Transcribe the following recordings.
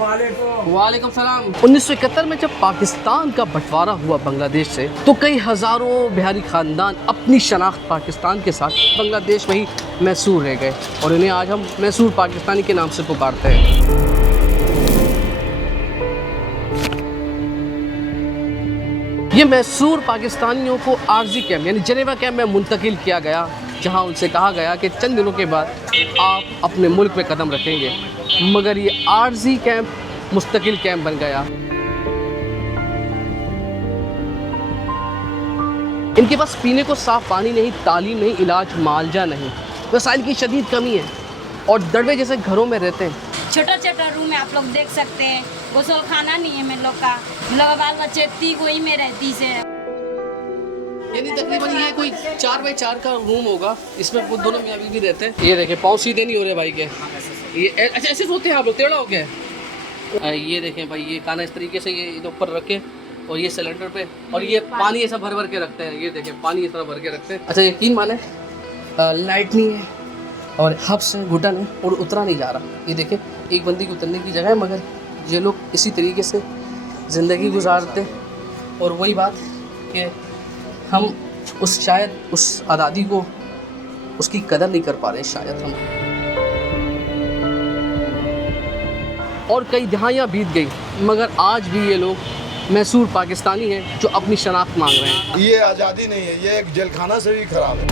वालेकुम सलाम। 1971 में जब पाकिस्तान का बंटवारा हुआ बांग्लादेश से, तो कई हज़ारों बिहारी ख़ानदान अपनी शनाख्त पाकिस्तान के साथ बांग्लादेश में ही मैसूर रह गए और इन्हें आज हम मैसूर पाकिस्तानी के नाम से पुकारते हैं। ये मैसूर पाकिस्तानियों को आर्जी कैंप यानी जनेवा कैंप में मुंतकिल किया गया, जहां उनसे कहा गया कि चंद दिनों के बाद आप अपने मुल्क पे कदम रखेंगे, मगर ये आर्जी कैंप मुस्तकिल कैंप बन गया। इनके पास पीने को साफ पानी नहीं, तालीम नहीं, इलाज मुआवजा नहीं, वसाइल की शदीद कमी है और दड़वे जैसे घरों में रहते हैं। छोटा छोटा रूम है, आप लोग देख सकते हैं। गोसल खाना नहीं है मेरे लोग का, लोग बाल बच्चे ती वही में रहती से। यानी तकरीबन ये कोई 4x4 का रूम होगा, इसमें वो दोनों मियाँ बीवी रहते हैं। ये देखें पाँव सीधे नहीं हो रहे भाई के, ये अच्छा ऐसे सोते हैं आप लोग, टेढ़ा हो गया। ये देखें भाई, ये खाना इस तरीके से ये ऊपर रखे और ये सिलेंडर पे, और ये पानी ऐसा भर भर के रखते हैं। ये देखें पानी इस तरह भर के रखते हैं। अच्छा यकीन माने लाइट नहीं है और हब्स है, घुटन है और उतरा नहीं जा रहा। ये देखें एक बंदी को उतरने की जगह है, मगर ये लोग इसी तरीके से ज़िंदगी गुजारते। और वही बात कि हम शायद उस आज़ादी को, उसकी कदर नहीं कर पा रहे शायद हम। और कई दहाइयाँ बीत गई, मगर आज भी ये लोग मैसूर पाकिस्तानी हैं जो अपनी शनाख्त मांग रहे हैं। ये आज़ादी नहीं है, ये एक जेलखाना से भी खराब है।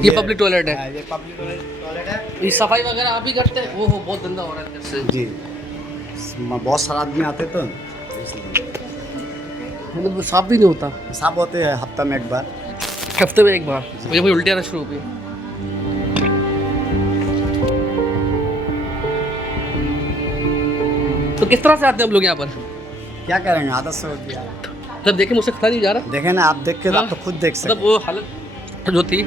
ये पब्लिक टॉयलेट है, ये पब्लिक टॉयलेट है। ये सफाई वगैरह आप ही करते हैं? वो बहुत गंदा हो रहा है अंदर से। जी, बहुत सारे आदमी आते तो इसलिए मतलब वो साफ भी नहीं होता। साफ होते हैं हफ्ता में एक बार। हफ्ते में एक बार मुझे कोई उल्टियाँ शुरू हो गई। तो किस तरह से आते हैं हम लोग यहाँ पर? क्या करेंगे, आदत से हो गया। जब देखे मुझसे खड़ा नहीं जा रहा। देखे ना आप, देख के आप तो खुद देख सकते। मतलब वो हालत जो थी।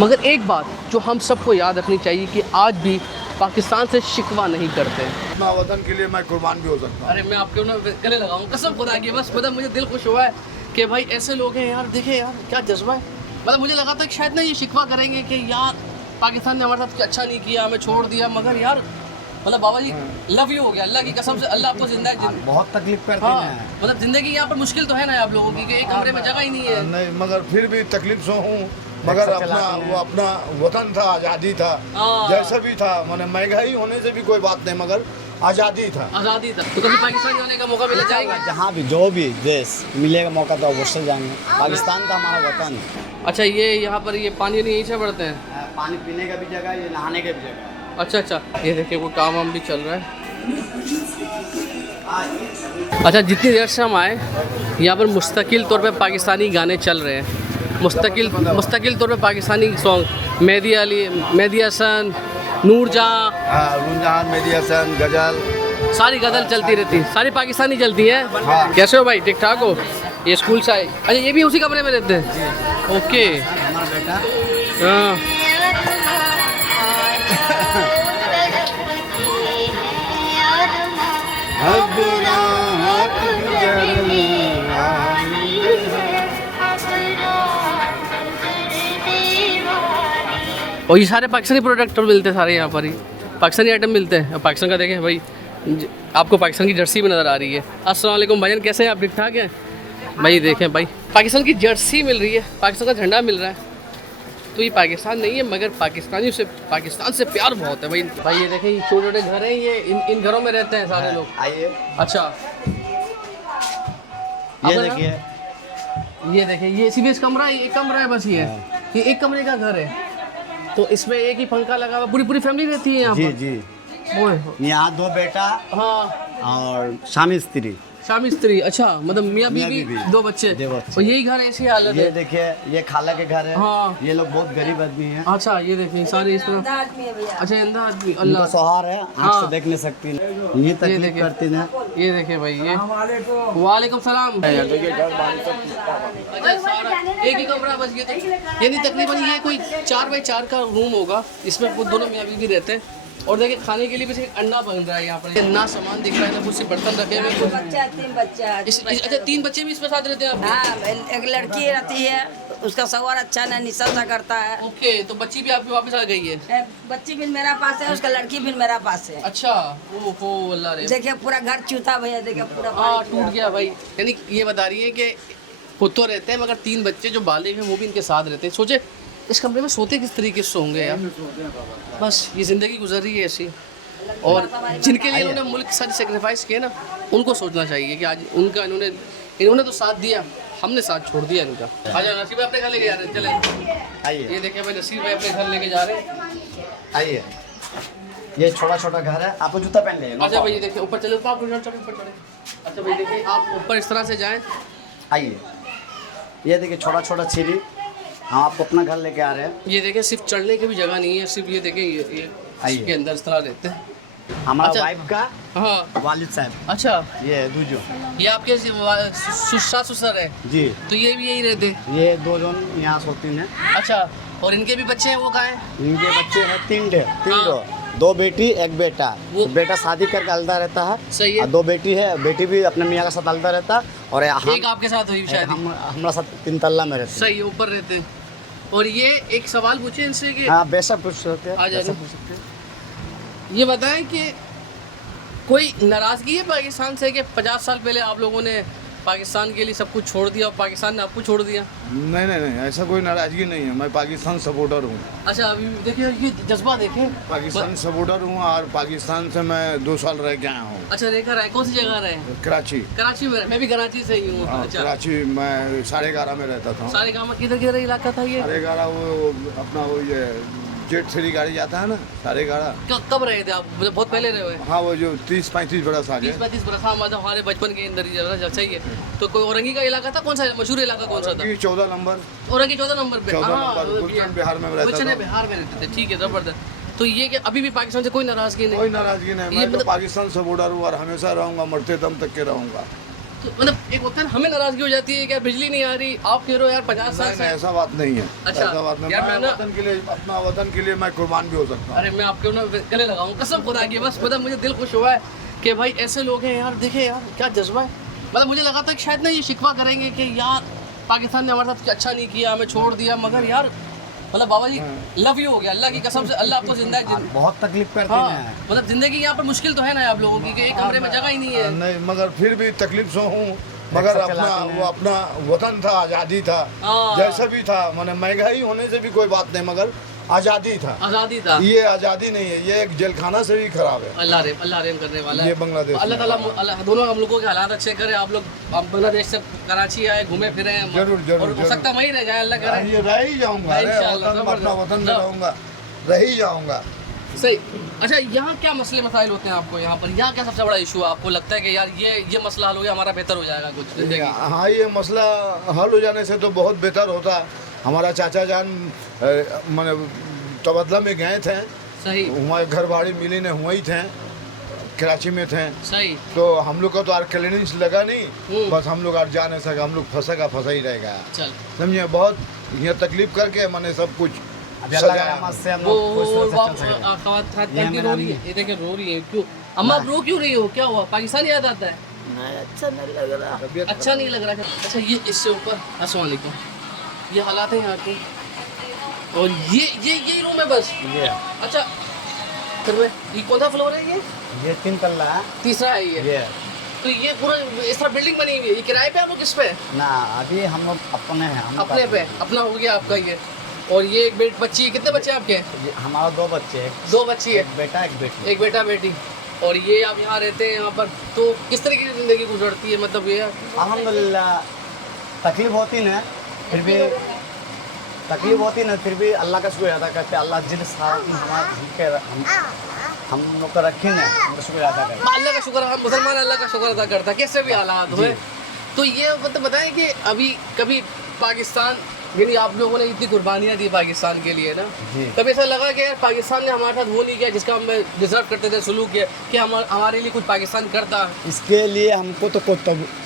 मगर एक बात जो हम सबको याद रखनी चाहिए कि आज भी पाकिस्तान से शिकवा नहीं करते। अपना वतन के लिए मैं कुर्बान भी हो सकता हूँ। अरे मैं आपके ना गले लगाऊं कसम खुदा की, बस मतलब मुझे दिल खुश हुआ है कि भाई ऐसे लोग हैं यार। देखे यार क्या जज्बा है। मतलब मुझे लगा था कि शायद ना ये शिकवा करेंगे कि यार पाकिस्तान ने हमारे साथ अच्छा नहीं किया, हमें छोड़ दिया, मगर यार मतलब बाबा जी लव यू हो गया। अल्लाह की कसम से, अल्लाह आपको जिंदा बहुत तकलीफ करते हाँ, हैं। मतलब जिंदगी यहाँ पर मुश्किल तो है ना आप लोगों की कि एक कमरे में जगह ही नहीं है। नहीं, मगर फिर भी तकलीफ से हूँ, मगर अपना वतन था, आज़ादी था, जैसा भी था। मैंने महंगाई होने से भी कोई बात नहीं, मगर आज़ादी था। आज़ादी था। तो कभी पाकिस्तान जाने का मौका मिला जाएगा? जहाँ भी जो भी देश मिलेगा मौका तो अवश्य जाएंगे। पाकिस्तान का हमारा वतन। अच्छा ये यहाँ पर ये पानी नहीं यहीं से भरते हैं? पानी पीने का भी जगह, ये नहाने का भी जगह। अच्छा अच्छा, ये देखिए वो काम वाम भी चल रहा है। अच्छा जितनी देर से हम आए यहाँ पर मुस्तकिल तौर पे पाकिस्तानी गाने चल रहे हैं। मुस्तकिल तौर पे पाकिस्तानी सॉन्ग, मेहदी अली, मेहदी हसन, नूरजहाँ, मेहदी हसन, गजल, सारी गज़ल चलती रहती, सारी पाकिस्तानी चलती है। हाँ। कैसे हो भाई, ठीक ठाक हो? ये स्कूल से आए? अच्छा ये भी उसी कमरे में रहते हैं? ओके हमारा बेटा हाँ। और ये सारे पाकिस्तानी प्रोडक्ट मिलते हैं, सारे यहाँ पर ही पाकिस्तानी आइटम मिलते हैं। पाकिस्तान का देखें भाई, आपको पाकिस्तान की जर्सी भी नज़र आ रही है। अस्सलाम वालेकुम भाईजान, कैसे हैं आप, ठीक ठाक हैं भाई? देखें भाई पाकिस्तान की जर्सी मिल रही है, पाकिस्तान का झंडा मिल रहा है। तो ये पाकिस्तान नहीं है, मगर पाकिस्तानी से, पाकिस्तान से प्यार बहुत है भाई। भाई ये देखें ये छोटे छोटे घर हैं, ये इन घरों में रहते हैं सारे लोग। आइए, अच्छा ये देखिए, ये देखिए ये सिर्फ इस कमरा, एक कमरा है बस। ये एक कमरे का घर है, तो इसमें एक ही पंखा लगा हुआ, पूरी फैमिली रहती है यहाँ जी पर? जी। ओए यहाँ 2 बेटा हाँ, और स्वामी स्त्री। शामी स्त्री। अच्छा मतलब मियाँ मियाँ बीवी, बीवी, 2 बच्चे। 2 बच्चे। और यही घर ऐसी हालत ये है। देखिए, ये खाला के घर है। हाँ। ये लोग बहुत गरीब आदमी हैं। अच्छा ये देखिए सारे इस तरह। अच्छा अंधा आदमी, इनका अल्लाह। सहार है, आँख हाँ। से देख नहीं सकती, ये तकलीफ देखिए। करती है। ये देखिए भाई, ये वालेकुम सलाम। अच्छा सारा एक ही कमरा बस। ये यानी तकरीबन ये कोई 4x4 का रूम होगा, इसमें वो दोनों मियाँ बीवी रहते हैं। और देखिए खाने के लिए भी एक अंडा बन रहा है यहाँ पर, ना सामान दिख रहा है ना कुछ, बर्तन रखे हुए हैं। 3 बच्चा। अच्छा 3 बच्चे भी इसमें साथ रहते हैं आप? हाँ, एक लड़की रहती है उसका सवार अच्छा नहीं, निशा सा करता है। ओके, तो बच्ची भी आपकी वापस आ गई है? बच्ची भी मेरा पास है, उसका लड़की भी मेरा पास है। अच्छा, ओहो अल्लाह रे। देखिए पूरा घर चूता भैया, देखिए पूरा हाँ, टूट गया भाई। यानी ये बता रही है कि खुद तो रहते हैं मगर 3 बच्चे जो बालिग हैं वो भी इनके साथ रहते हैं। सोचे इस कमरे में सोते किस तरीके से होंगे यार। बस ये ज़िंदगी गुजर रही है ऐसी। और जिनके लिए इन्होंने मुल्क सारी सेक्रीफाइस किए ना, उनको सोचना चाहिए कि आज उनका इन्होंने तो साथ दिया, हमने साथ छोड़ दिया इनका। आजा नसीब भाई अपने घर लेके जा रहे हैं, चले। आइए ये देखिए भाई, नसीब भाई अपने घर लेके जा रहे हैं। आइए, ये छोटा छोटा घर है, आपको जूता पहन ले। अच्छा भाई, ये देखिए ऊपर चले, ऊपर ऊपर चढ़े। अच्छा भाई देखिए, आप ऊपर इस तरह से जाएं। आइए, ये देखिए छोटा छोटा सीढ़ी, हम आपको अपना घर लेके आ रहे हैं। ये देखिए सिर्फ चढ़ने की भी जगह नहीं है, सिर्फ ये देखिए ये आइए। इसके अंदर इस तरह रहते हैं। हमारा अच्छा। वाइफ का हाँ, वालिद साहब, अच्छा, ये दूजो ये आपके सास ससुर है, जी। तो ये भी यही रहते? ये 2 जन यहाँ सोती हैं। अच्छा, और इनके भी बच्चे हैं, वो कहाँ हैं? इनके बच्चे हैं 3 हाँ। दो, 2 बेटी 1 बेटा। वो- तो बेटा शादी करके अलदा रहता है। सही है। और 2 बेटी है, बेटी भी अपने मियाँ के साथ अलदा रहता है। और एक आपके साथ हुई शायद? हमारा साथ 3 तल्ला में रहते हैं। सही है, ऊपर रहते हैं। और ये एक सवाल पूछे इनसे कि हाँ, बेशक पूछ सकते हैं। आ जाइए। बेशक पूछ सकते हैं। ये बताएं कि कोई नाराज़गी है पाकिस्तान से कि 50 साल पहले आप लोगों ने पाकिस्तान के लिए सब कुछ छोड़ दिया और पाकिस्तान ने आपको छोड़ दिया? नहीं नहीं नहीं, ऐसा कोई नाराजगी नहीं है। मैं पाकिस्तान सपोर्टर हूँ। अच्छा, अभी देखिए ये जज्बा देखें। पाकिस्तान सपोर्टर हूँ और पाकिस्तान से मैं 2 साल रह के आया हूँ। अच्छा, रेखा राय कौन सी जगह रहे हैं? कराची। कराची में? मैं भी कराची से ही हूँ। हाँ, अच्छा, कराची मैं 11:30 में रहता था। सारे काम किधर इलाका था ये? 11:30 वो अपना वो ये जेट 3 गाड़ी जाता है ना, 11:30। कब रहे थे आप? मतलब बहुत पहले रहे हुए? हाँ, वो जो 30-35 बरस आगे। 30-35 बरस, हाँ, मतलब हमारे बचपन के अंदर ही जगह सही है। तो कोई औरंगी का इलाका था? कौन सा मशहूर इलाका कौन सा था? 14 नंबर। औरंगी 14 नंबर पे? 14 हाँ, नंबर गुलशन बिहार में रहता गुलशन था। बिहार में रहते थे। ठीक है, जबरदस्त। तो ये कि अभी भी पाकिस्तान से कोई नाराजगी नहीं? कोई नाराजगी नहीं। ये मैं तो मतलब- पाकिस्तान सपोर्टर हूँ और हमेशा रहूँगा, मरते दम तक के रहूँगा। तो मतलब एक होता है ना, हमें नाराजगी हो जाती है कि यार बिजली नहीं आ रही, आप कह रहे हो यार 50 साल नहीं नहीं, से। ऐसा बात नहीं है। अच्छा, ऐसा बात नहीं। यार मैं मैं ना- वतन के लिए, अपना वतन के लिए मैं कुर्बान भी हो सकता हूँ। अरे मैं आपके ना गले लगाऊं, कसम खुदा की। बस मतलब मुझे दिल खुश हुआ है कि भाई ऐसे लोग हैं यार। देखे यार क्या जज्बा है। मतलब मुझे लगा था कि शायद ना ये शिकवा करेंगे कि यार पाकिस्तान ने हमारे साथ अच्छा नहीं किया, हमें छोड़ दिया, मगर यार मतलब बाबा जी लव यू हो गया, अल्लाह की कसम से। अल्लाह आपको जिंदा बहुत तकलीफ करते हाँ, हैं। मतलब जिंदगी यहाँ पर मुश्किल तो है ना आप लोगों की कि एक कमरे में जगह ही नहीं है। नहीं, मगर फिर भी तकलीफ से हूँ। मगर सब अपना चलाते हैं। वो अपना वतन था, आज़ादी था, हाँ। जैसा भी था। मैंने महंगाई होने से भी कोई बात नहीं, मगर आज़ादी था। आज़ादी था। ये आज़ादी नहीं है, ये एक जेलखाना से भी खराब है। अल्लाह रेम करने वाला है। ये बांग्लादेश तो अल्लाह में। ताला अल्लाह दोनों हम लोगों के हालात अच्छे करे। आप लोग बांग्लादेश से कराची आए, घूमे फिरे हैं। जरूर, जरूर, और हो जरूर। सकता वहीं रह जाए, अल्लाह करे। ये रह ही जाऊंगा, हाँ, इंशाअल्लाह, वतन, अपना जबरदस्त। वतन में रहूंगा, रह ही जाऊंगा। सही। अच्छा, यहाँ क्या मसले मसाइल होते हैं आपको यहाँ पर? यहाँ क्या सबसे बड़ा इशू है? आपको लगता है कि यार ये मसला हल हो गया, हमारा बेहतर हो जाएगा कुछ जिंदगी? हाँ, ये मसला हल हो जाने से तो बहुत बेहतर होता। हमारा चाचा जान मैंने तबादला में गए थे, सही हमारे घर बाड़ी मिली ने हुए ही थे, कराची में थे। सही। तो हम लोग का तो क्लियरेंस लगा नहीं, बस हम लोग आज जा नहीं सका, हम लोग फंसा ही रहेगा। चल समझिए, बहुत ये तकलीफ करके मैंने सब कुछ अभी अल्लाह की सजाया। रहमत से हम वो लोग खुश तरह से चल सके। खाती ये रो मेरा रही है। ये देखे रो रही है। क्यों अम्मा रो क्यों रही हो? क्या हुआ? पाकिस्तान याद आता है? अच्छा नहीं लग रहा। तबीयत अच्छा नहीं लग रहा? अच्छा, ये इससे ऊपर अस्सलाम वालेकुम, ये हालात हैं यहाँ के। और ये रूम है बस? ये अच्छा, फिर ये कौन सा फ्लोर है? ये 3 तल्ला है। तीसरा है ये। ये तो ये पूरा इस तरह बिल्डिंग बनी हुई है, ये किराए पे? आप लोग किस पे? ना, अभी हम लोग अपने हैं। हम अपने पे? अपना हो गया आपका ये। और ये एक बच्ची है। कितने बच्चे हैं आपके? ये हमारा 2 बच्चे हैं, 2 बच्ची है, एक बेटा एक बेटी। एक बेटा बेटी। और ये आप यहाँ रहते हैं यहाँ पर, तो किस तरीके की ज़िंदगी गुजरती है? मतलब ये अल्हम्दुलिल्लाह तकलीफ होती न, फिर भी तकलीफ होती न, फिर भी अल्लाह का शुक्र अदा करते। अल्लाह जिन हमारे हम लोग को रखे न, उनका शुक्र अदा करते। अल्लाह का शुक्र, हम मुसलमान अल्लाह का शुक्र अदा करता है कैसे भी हालात हुए। तो ये मतलब बताएं कि अभी कभी पाकिस्तान, यानी आप लोगों ने इतनी कुर्बानियाँ दी पाकिस्तान के लिए ना, जी। कभी ऐसा लगा कि यार पाकिस्तान ने हमारे साथ वो नहीं किया जिसका हम डिजर्व करते थे, सलूक किया कि हमारे लिए कुछ पाकिस्तान करता? इसके लिए हमको तो कोई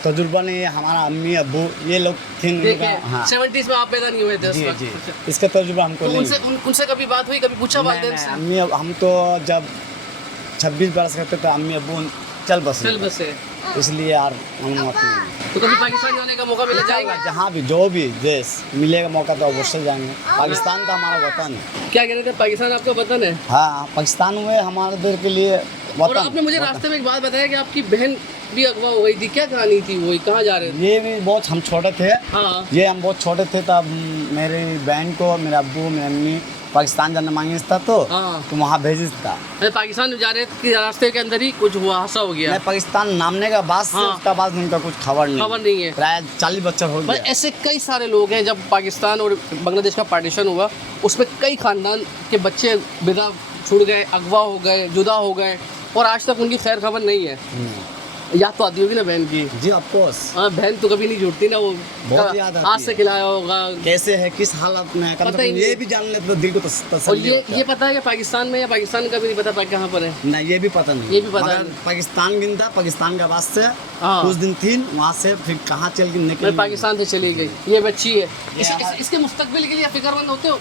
तजुर्बा नहीं है। हमारा अम्मी अब्बू ये लोग थे। देखिए हाँ 70s में आप पैदा नहीं हुए थे उस जी वक्त। जी, इसका तजुर्बा हमको तो नहीं। उनसे कभी बात हुई, कभी पूछा नहीं, वालिदैन नहीं, से? अम्मी हम तो जब 26 बरस करते तो अम्मी अब्बू चल बसे। चल बस है। इसलिए यार अनुमति नहीं। तो कभी पाकिस्तान जाने का मौका मिला जाएगा? जहाँ भी जो भी देश मिलेगा मौका तो अवश्य जाएंगे। पाकिस्तान तो हमारा वतन है। क्या कह रहे थे, पाकिस्तान आपका वतन है? हाँ, पाकिस्तान में हमारे देश के लिए और वतन। आपने मुझे रास्ते में एक बात बताया कि आपकी बहन भी अगवा हो गई थी, क्या कहानी थी वो, कहाँ जा रहे थे? ये भी बहुत हम छोटे थे, हाँ ये हम बहुत छोटे थे तब मेरी बहन को मेरे अब्बू मेरी अम्मी पाकिस्तान जाना मांगे था तो हाँ। वहाँ भेजी था। अरे पाकिस्तान जा रहे थे कि रास्ते के अंदर ही कुछ हुआ, हादसा हो गया? मैं पाकिस्तान नामने का बाद से हाँ। उसका बाद उनका कुछ खबर नहीं है। प्राय 40 बच्चा हो पर गया। ऐसे कई सारे लोग हैं, जब पाकिस्तान और बांग्लादेश का पार्टीशन हुआ उसमें कई खानदान के बच्चे बिदा छुड़ गए, अगवा हो गए, जुदा हो गए और आज तक उनकी खैर खबर नहीं है। याद तो आती होगी ना बहन की? जी ऑफ कोर्स। हाँ, बहन तो कभी नहीं छूटती ना, वो बहुत याद आती हाथ से है। खिलाया होगा। कैसे है, किस हालत में है, कम से पता ही कम नहीं। ये भी जान लेते तो दिल को और तसल्ली होता ये है। पता है कि पाकिस्तान में, या पाकिस्तान का भी नहीं पता कहाँ पर है? नहीं, ये भी पता नहीं। ये भी पता मगर नहीं। पाकिस्तान गिनता, पाकिस्तान का बाद से हाँ। कुछ दिन थी वहाँ से फिर कहाँ चल के मैं निकली। पाकिस्तान से चली गई, ये बच्ची है। हमारा- इसके मुस्तकबिल के लिए फिक्रमंद होते हो?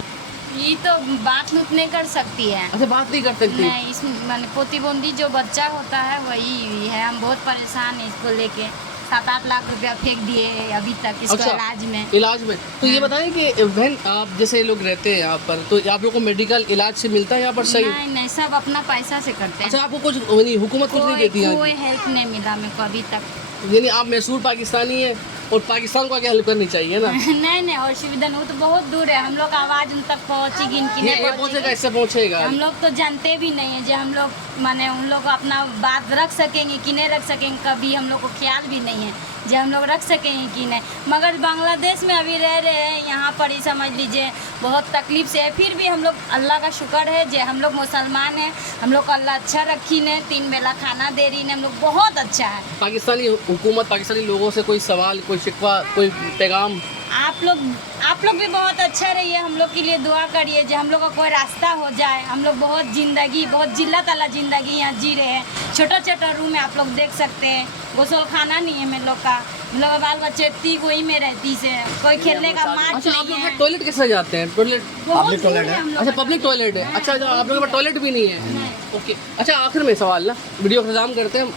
ये तो बात नहीं कर सकती है। अच्छा, बात नहीं कर सकती? नहीं, इस माने पोतीबोंदी जो बच्चा होता है वही है। हम बहुत परेशान हैं इसको लेके। 7-8 लाख रुपया फेंक दिए अभी तक इसको इलाज में। इलाज में तो ये बताएं कि बहन, आप जैसे लोग रहते हैं यहाँ पर, तो आप लोगों को मेडिकल इलाज से मिलता है यहाँ पर सही? नहीं, सब अपना पैसा से करते अच्छा, हैं। आपको कुछ नहीं, हुकूमत कुछ नहीं देती है? कोई हेल्प नहीं मिला मेरे को अभी तक। यानी आप मैसूर पाकिस्तानी है और पाकिस्तान को आगे हेल्प करनी चाहिए ना? नहीं, और सुविधा नहीं, वो तो बहुत दूर है। हम लोग आवाज़ उन तक पहुँचेगी कि नहीं ये पहुँचेगा, पहुँचेगी, इससे पहुँचेगा? हम लोग तो जानते भी नहीं है जो हम लोग माने उन लोग अपना बात रख सकेंगे कि नहीं रख सकेंगे, कभी हम लोग को ख्याल भी नहीं है जो हम लोग रख सकेंगे कि नहीं। मगर बांग्लादेश में अभी रह रहे हैं, यहाँ पर ही समझ लीजिए बहुत तकलीफ से है। फिर भी हम लोग अल्लाह का शुक्र है जो हम लोग मुसलमान हैं, हम लोग को अल्लाह अच्छा रखी ने, 3 बेला खाना दे रही ने, हम लोग बहुत अच्छा है। पाकिस्तानी हुकूमत, पाकिस्तानी लोगों से कोई सवाल, कोई शिकवा, कोई पैगाम? आप लोग भी बहुत अच्छा रहिए, हम लोग के लिए दुआ करिए जो हम लोग का कोई रास्ता हो जाए। हम लोग बहुत जिल्लत वाला ज़िंदगी यहाँ जी रहे हैं। छोटा रूम है, आप लोग देख सकते हैं। गोसल खाना नहीं है मेरे लोग का, हम लोग बाल बच्चे इतनी वही में रहती से, कोई खेलने का मार्च अच्छा, आप नहीं लोग है। टॉयलेट कैसे जाते हैं? टॉयलेट बहुत पब्लिक दूर टॉयलेट है है। हम लोग अच्छा, का। पब्लिक टॉयलेट है। अच्छा, आप लोगों के पास टॉयलेट भी नहीं है? ओके। अच्छा, आखिर में सवाल ना, वीडियो का इंतजाम करते हैं,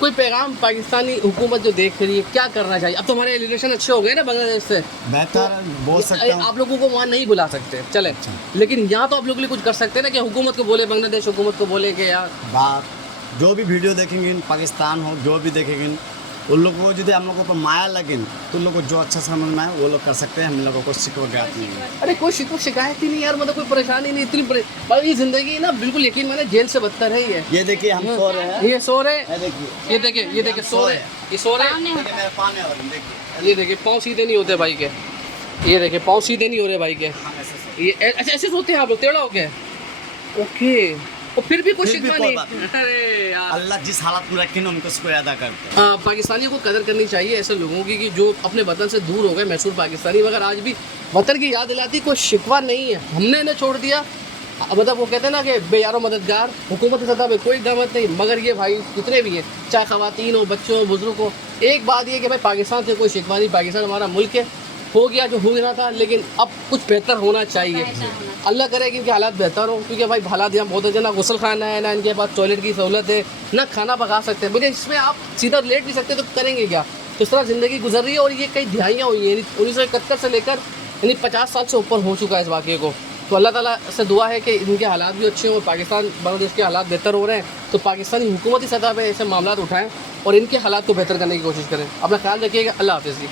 कोई पैगाम पाकिस्तानी हुकूमत जो देख रही है क्या करना चाहिए? अब तो हमारे रिलेशन अच्छे हो गए ना बांग्लादेश से, बेहतर बोल सकता हूँ। आप लोगों को वहाँ नहीं बुला सकते, चले, लेकिन यहाँ तो आप लोगों के लिए कुछ कर सकते हैं ना, कि हुकूमत को बोले, बांग्लादेश हुकूमत को बोले कि यार बात जो भी वीडियो देखेंगे पाकिस्तान हो, जो भी देखेंगे उन लोगों को यदि हम लोगों पर माया लगे तो उन लोग को जो अच्छा समझ में आए वो लोग कर सकते हैं। हम लोगों को शिकायत नहीं है। अरे कोई शिकायत ही नहीं यार, मतलब कोई परेशानी नहीं, इतनी पर ये जिंदगी ना बिल्कुल यकीन माने जेल से बदतर है ये। ये देखिए हम सो रहे हैं, ये सो रहे, ये देखिए, ये देखिए सो रहे, ये सो रहे, सामने देखिए मेरे पाने वाले देखिए। ये देखिए पाँव सीधे नहीं होते भाई के, ये देखिए पाँव सीधे नहीं हो रहे भाई के, ये अच्छा ऐसे सोते हैं आप लोग टेढ़ा हो गए? ओके, और फिर भी कुछ फिर भी शिकवा कोई नहीं? बात नहीं। अरे यार, अल्लाह जिस हालत में रखे ना उनको शुक्र अदा करते हैं। पाकिस्तानियों को कदर करनी चाहिए ऐसे लोगों की कि जो अपने वतन से दूर हो गए, मैसूर पाकिस्तानी, मगर आज भी वतन की याद दिलाती, कोई शिकवा नहीं है। हमने इन्हें छोड़ दिया, मतलब वो कहते हैं ना कि बेयारो मददगार, हुकूमत की सतह पे कोई दामत नहीं, मगर ये भाई जितने भी हैं, चाहे ख़वातीन हो, बच्चों हो, बुजुर्ग हो, एक बात ये कि भाई पाकिस्तान से कोई शिकवा नहीं, पाकिस्तान हमारा मुल्क है, हो गया जो हो गया था, लेकिन अब कुछ बेहतर होना चाहिए। अल्लाह करे कि इनके हालात बेहतर हो, क्योंकि भाई हालात यहाँ बहुत अच्छे, ना गुसल खाना है, ना इनके पास टॉयलेट की सहूलत है, ना खाना पका सकते हैं। मुझे इसमें आप सीधा लेट नहीं सकते तो करेंगे क्या? तो इस तरह ज़िंदगी गुजर रही है और ये कई दिहाइयाँ हुई हैं, 1971 से लेकर यानी 50 साल से ऊपर हो चुका है इस वाक़े को। तो अल्लाह ताला से दुआ है कि इनके हालात भी अच्छे हों, पाकिस्तान बांग्लादेश के हालात बेहतर हो रहे हैं, तो पाकिस्तानी हुकूमती सतह पर ऐसे मामला उठाएँ और इनके हालात को बेहतर करने की कोशिश करें। अपना ख्याल रखिएगा। अल्लाह हाफ़िज़।